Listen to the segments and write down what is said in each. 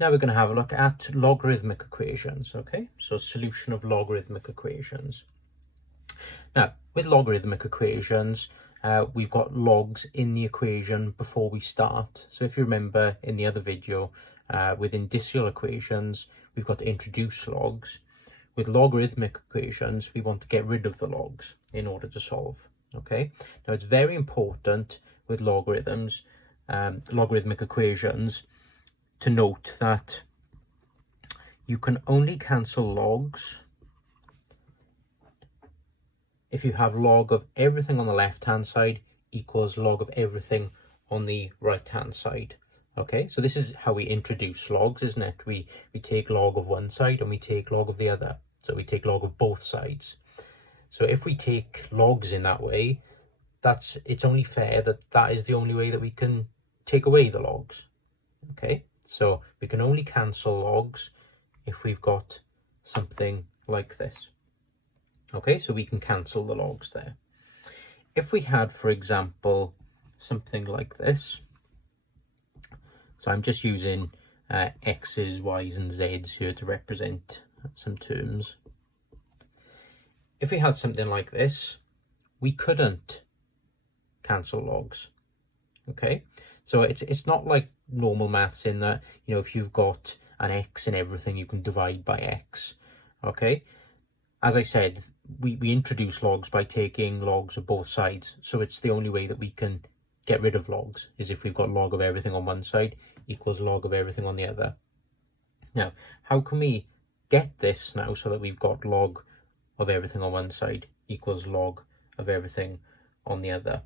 Now we're going to have a look at logarithmic equations, okay? So solution of logarithmic equations. Now, with logarithmic equations, we've got logs in the equation before we start. So if you remember in the other video, with indicial equations, we've got to introduce logs. With logarithmic equations, we want to get rid of the logs in order to solve, okay? Now, it's very important with logarithms, logarithmic equations, to note that you can only cancel logs if you have log of everything on the left hand side equals log of everything on the right hand side. Okay, so this is how we introduce logs, isn't it? We take log of one side and we take log of the other. So we take log of both sides. So if we take logs in that way, it's only fair that is the only way that we can take away the logs. Okay, so we can only cancel logs if we've got something like this. Okay, so we can cancel the logs there. If we had, for example, something like this, so I'm just using x's, y's and z's here to represent some terms. If we had something like this, we couldn't cancel logs. Okay, so it's not like normal maths in that, you know, if you've got an x and everything, you can divide by x. Okay, as I said, we introduce logs by taking logs of both sides. So it's the only way that we can get rid of logs is if we've got log of everything on one side equals log of everything on the other. Now, how can we get this now so that we've got log of everything on one side equals log of everything on the other?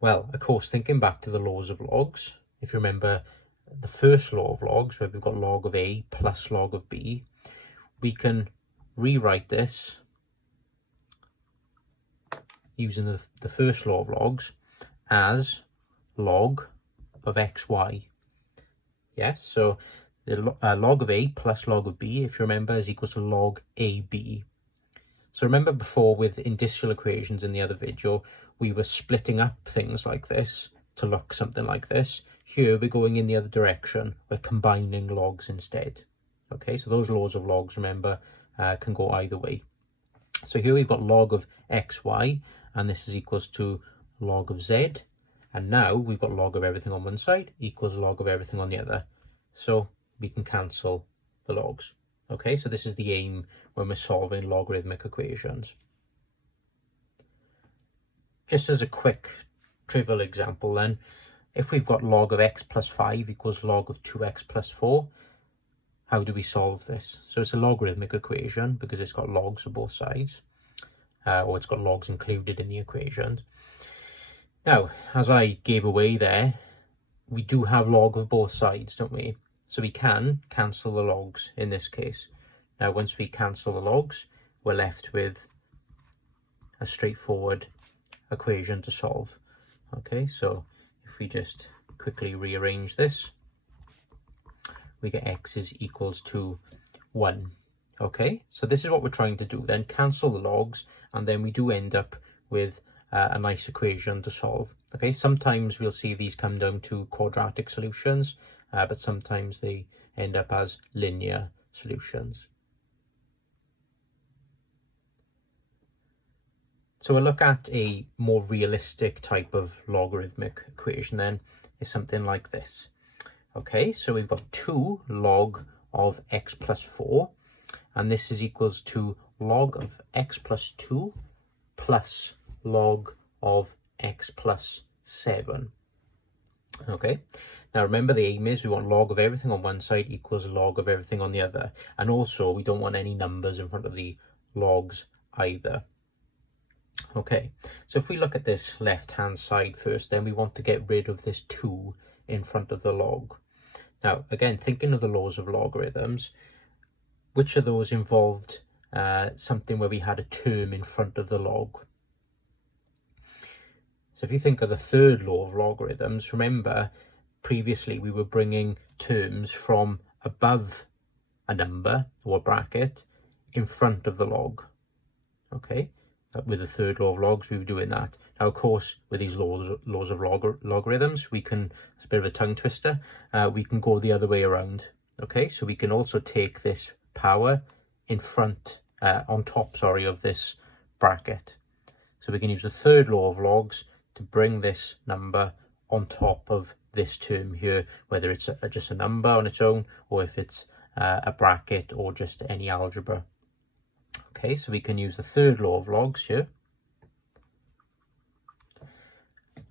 Well, of course, thinking back to the laws of logs, if you remember the first law of logs, where we've got log of A plus log of B, we can rewrite this using the first law of logs as log of xy. Yes, so the log of A plus log of B, if you remember, is equal to log AB. So remember before with indicial equations in the other video, we were splitting up things like this to look something like this. Here we're going in the other direction, we're combining logs instead. Okay, so those laws of logs, remember, can go either way. So here we've got log of xy, and this is equals to log of z. And now we've got log of everything on one side equals log of everything on the other. So we can cancel the logs. Okay, so this is the aim when we're solving logarithmic equations. Just as a quick trivial example then, if we've got log of x plus 5 equals log of 2x plus 4, how do we solve this? So it's a logarithmic equation because it's got logs on both sides, or it's got logs included in the equation. Now, as I gave away there, we do have log of both sides, don't we? So we can cancel the logs in this case. Now, once we cancel the logs, we're left with a straightforward equation to solve. Okay, so if we just quickly rearrange this, we get x is equals to 1. Okay, so this is what we're trying to do then, cancel the logs, and then we do end up with a nice equation to solve. Okay, sometimes we'll see these come down to quadratic solutions, but sometimes they end up as linear solutions. So we'll look at a more realistic type of logarithmic equation then, is something like this. Okay, so we've got 2 log of x plus 4, and this is equals to log of x plus 2 plus log of x plus 7. Okay, now remember the aim is we want log of everything on one side equals log of everything on the other, and also we don't want any numbers in front of the logs either. Okay, so if we look at this left hand side first, then we want to get rid of this 2 in front of the log. Now again, thinking of the laws of logarithms, which of those involved something where we had a term in front of the log? So if you think of the third law of logarithms, remember previously we were bringing terms from above a number or a bracket in front of the log. Okay, with the third law of logs we were doing that. Now of course with these laws of logarithms we can, it's a bit of a tongue twister, we can go the other way around. Okay, so we can also take this power in front, on top, sorry, of this bracket. So we can use the third law of logs to bring this number on top of this term here, whether it's just a number on its own, or if it's a bracket or just any algebra. Okay, so we can use the third law of logs here.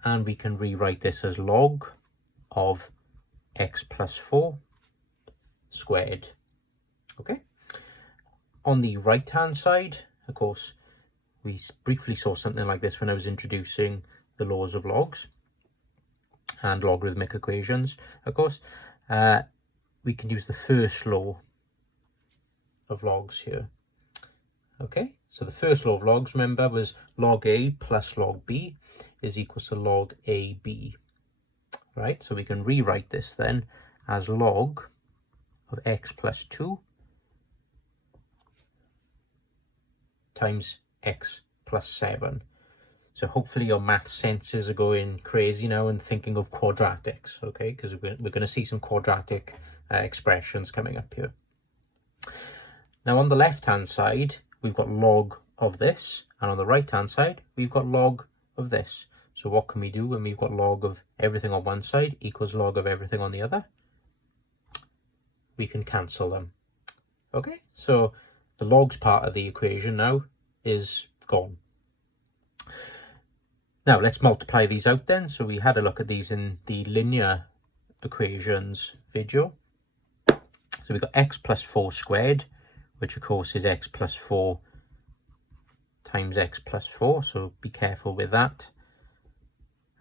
And we can rewrite this as log of x plus 4 squared. Okay. On the right hand side, of course, we briefly saw something like this when I was introducing the laws of logs and logarithmic equations. Of course, we can use the first law of logs here. Okay, so the first law of logs, remember, was log a plus log b is equals to log ab. Right, so we can rewrite this then as log of x plus 2 times x plus 7. So hopefully your math senses are going crazy now and thinking of quadratics, okay, because we're going to see some quadratic expressions coming up here. Now on the left hand side we've got log of this, and on the right hand side we've got log of this. So what can we do when we've got log of everything on one side equals log of everything on the other? We can cancel them. Okay, so the logs part of the equation now is gone. Now let's multiply these out then. So we had a look at these in the linear equations video. So we've got x plus 4 squared, which of course is x plus 4 times x plus 4. So be careful with that.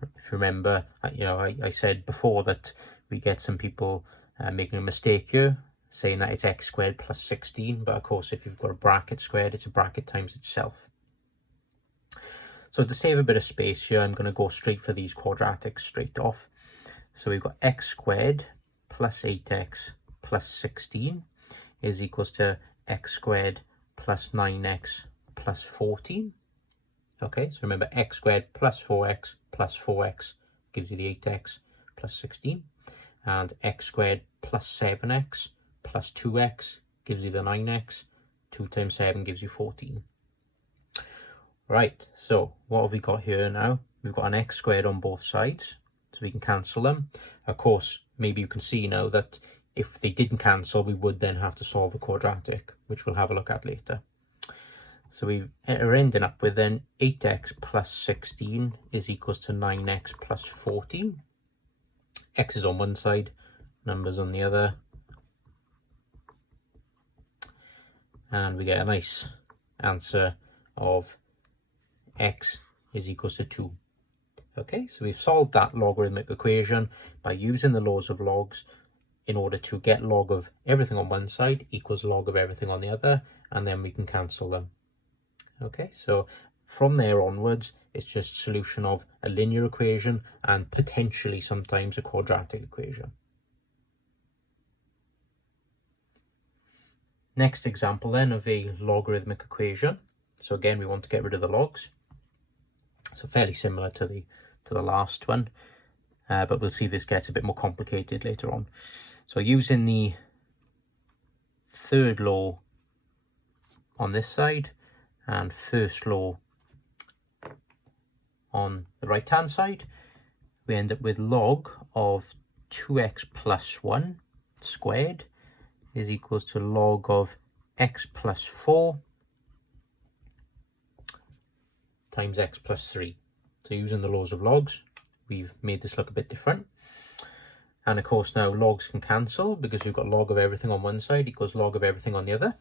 If you remember, I said before that we get some people making a mistake here, saying that it's x squared plus 16. But of course, if you've got a bracket squared, it's a bracket times itself. So to save a bit of space here, I'm going to go straight for these quadratics straight off. So we've got x squared plus 8x plus 16 is equals to x squared plus 9x plus 14. Okay, so remember x squared plus 4x plus 4x gives you the 8x plus 16. And x squared plus 7x plus 2x gives you the 9x. 2 times 7 gives you 14. Right, so what have we got here now? We've got an x squared on both sides, so we can cancel them. Of course, maybe you can see now that if they didn't cancel, we would then have to solve a quadratic, which we'll have a look at later. So we're ending up with then 8x plus 16 is equals to 9x plus 14. X is on one side, numbers on the other. And we get a nice answer of x is equals to 2. Okay, so we've solved that logarithmic equation by using the laws of logs in order to get log of everything on one side equals log of everything on the other, and then we can cancel them. Okay, so from there onwards, it's just solution of a linear equation and potentially sometimes a quadratic equation. Next example then of a logarithmic equation. So again, we want to get rid of the logs. So fairly similar to the last one, but we'll see this gets a bit more complicated later on. So using the third law on this side and first law on the right hand side, we end up with log of 2x plus 1 squared is equals to log of x plus 4 times x plus 3. So using the laws of logs, we've made this look a bit different. And of course now logs can cancel because we've got log of everything on one side equals log of everything on the other.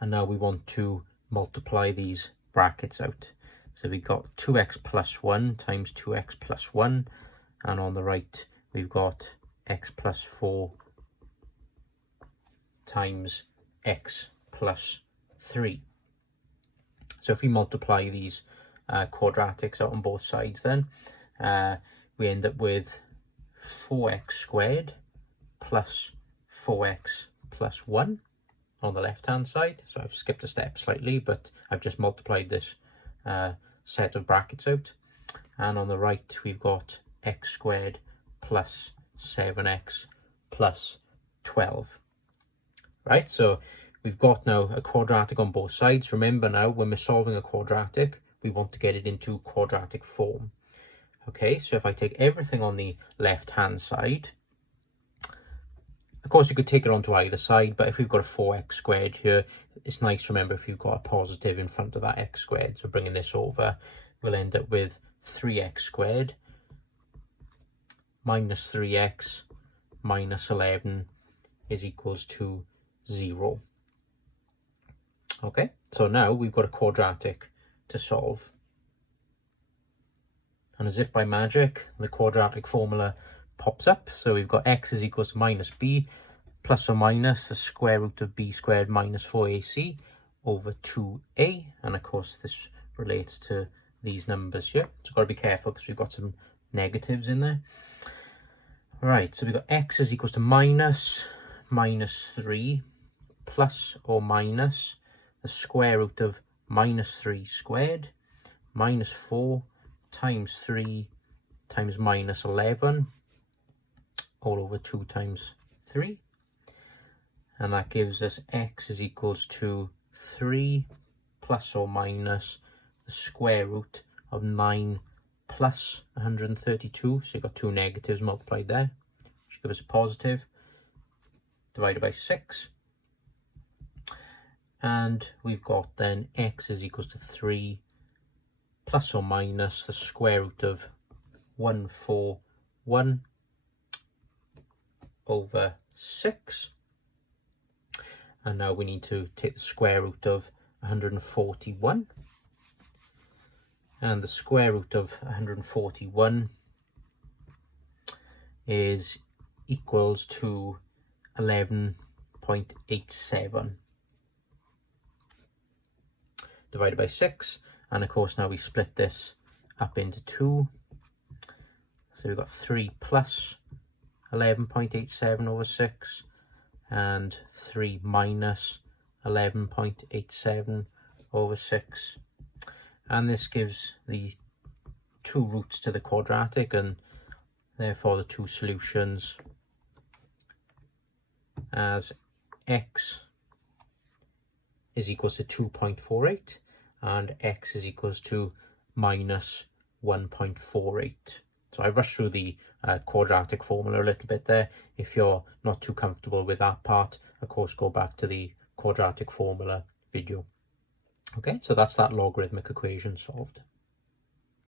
And now we want to multiply these brackets out. So we've got 2x plus 1 times 2x plus 1. And on the right, we've got x plus 4 times x plus 3. So if we multiply these quadratics out on both sides, then we end up with 4x squared plus 4x plus 1 on the left hand side. So I've skipped a step slightly, but I've just multiplied this set of brackets out. And on the right, we've got x squared plus 7x plus 12. Right, so we've got now a quadratic on both sides. Remember now, when we're solving a quadratic, we want to get it into quadratic form. Okay, so if I take everything on the left-hand side, of course you could take it onto either side, but if we've got a 4x squared here, it's nice to remember if you've got a positive in front of that x squared. So bringing this over, we'll end up with 3x squared minus 3x minus 11 is equals to 0. Okay, so now we've got a quadratic to solve. And as if by magic, the quadratic formula pops up. So we've got x is equals to minus b plus or minus the square root of b squared minus 4ac over 2a. And of course, this relates to these numbers here. So got to be careful because we've got some negatives in there. Right, so we've got x is equals to minus 3 plus or minus the square root of minus 3 squared minus 4 times 3 times minus 11 all over 2 times 3. And that gives us x is equals to 3 plus or minus the square root of 9 plus 132. So you've got two negatives multiplied there, which gives us a positive, divided by 6. And we've got then x is equals to 3 plus or minus the square root of 141 over 6. And now we need to take the square root of 141. And the square root of 141 is equals to 11.87 divided by 6. And of course now we split this up into 2. So we've got 3 plus 11.87 over 6 and 3 minus 11.87 over 6. And this gives the two roots to the quadratic, and therefore the two solutions as x is equals to 2.48 and x is equals to minus 1.48. So I rushed through the quadratic formula a little bit there. If you're not too comfortable with that part, of course, go back to the quadratic formula video. Okay, so that's that logarithmic equation solved.